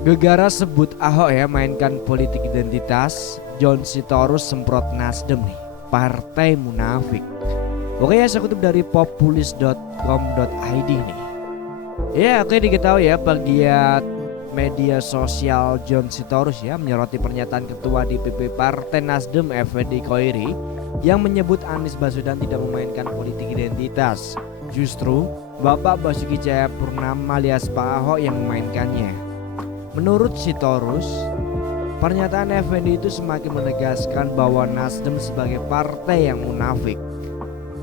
Gegara sebut Ahok ya mainkan politik identitas, John Sitorus semprot Nasdem nih, partai munafik. Oke ya, saya kutip dari populis.com.id nih. Ya oke, diketahui ya pegiat media sosial John Sitorus ya menyoroti pernyataan Ketua DPP Partai Nasdem Effendi Koiri yang menyebut Anies Baswedan tidak memainkan politik identitas. Justru Bapak Basuki Cahayapurnama alias Pak Ahok yang memainkannya. Menurut Sitorus, pernyataan Effendi itu semakin menegaskan bahwa Nasdem sebagai partai yang munafik.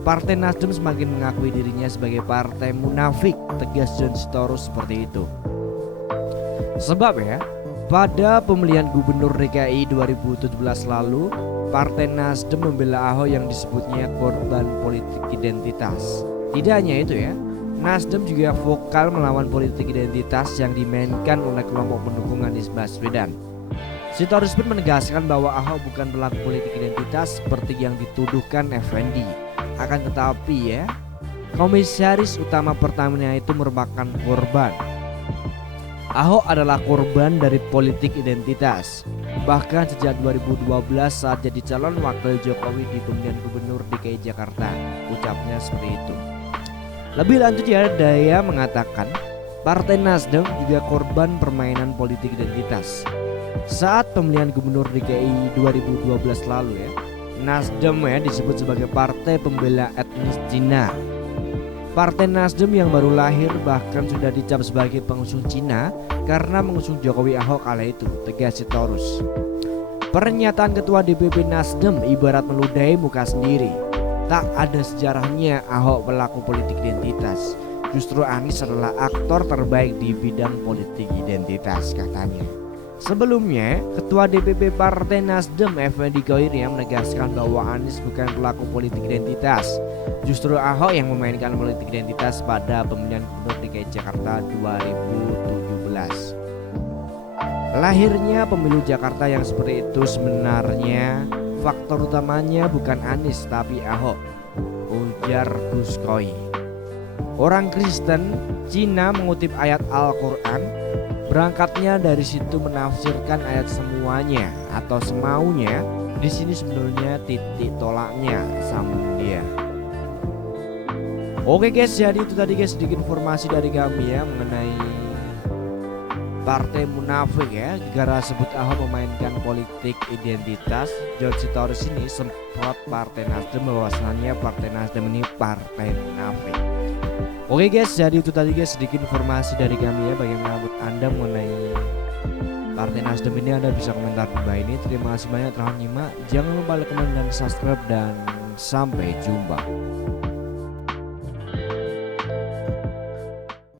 Partai Nasdem semakin mengakui dirinya sebagai partai munafik, tegas John Sitorus seperti itu. Sebab ya, pada pemilihan gubernur DKI 2017 lalu, Partai Nasdem membela Ahok yang disebutnya korban politik identitas. Tidak hanya itu ya, Nasdem juga vokal melawan politik identitas yang dimainkan oleh kelompok pendukung Anies Baswedan. Sitorus pun menegaskan bahwa Ahok bukan pelaku politik identitas seperti yang dituduhkan Effendi. Akan tetapi ya, Komisaris Utama Pertamina itu merupakan korban. Ahok adalah korban dari politik identitas. Bahkan sejak 2012 saat jadi calon wakil Jokowi di pemilihan gubernur DKI Jakarta, ucapnya seperti itu. Lebih lanjut ya, Daya mengatakan Partai Nasdem juga korban permainan politik identitas. Saat pemilihan gubernur DKI 2012 lalu ya, Nasdem ya disebut sebagai partai pembela etnis Cina. Partai Nasdem yang baru lahir bahkan sudah dicap sebagai pengusung Cina karena mengusung Jokowi Ahok kala itu, tegas Sitorus. Pernyataan Ketua DPP Nasdem ibarat meludahi muka sendiri. Tak ada sejarahnya Ahok pelaku politik identitas. Justru Anies adalah aktor terbaik di bidang politik identitas, katanya. Sebelumnya, Ketua DPP Partai Nasdem Effendi Koiri menegaskan bahwa Anies bukan pelaku politik identitas. Justru Ahok yang memainkan politik identitas pada pemilihan gubernur DKI Jakarta 2017. Lahirnya pemilu Jakarta yang seperti itu sebenarnya faktor utamanya bukan Anies tapi Ahok, ujar Gus Koi. Orang Kristen Cina mengutip ayat Al-Quran, berangkatnya dari situ menafsirkan ayat semuanya atau semaunya. Di sini sebenarnya titik tolaknya, sambung dia. Oke guys, jadi itu tadi guys sedikit informasi dari kami ya mengenai partai munafik ya. Gara sebut Ahok memainkan politik identitas, John Sitorus ini semprot Partai Nasdem bahwasannya Partai Nasdem ini partai munafik. Oke guys, jadi itu tadi guys sedikit informasi dari kami ya. Bagaimana menurut Anda mengenai Partai Nasdem ini? Anda bisa komentar di bawah ini. Terima kasih banyak telah menyimak. Jangan lupa like, komen, dan subscribe, dan sampai jumpa.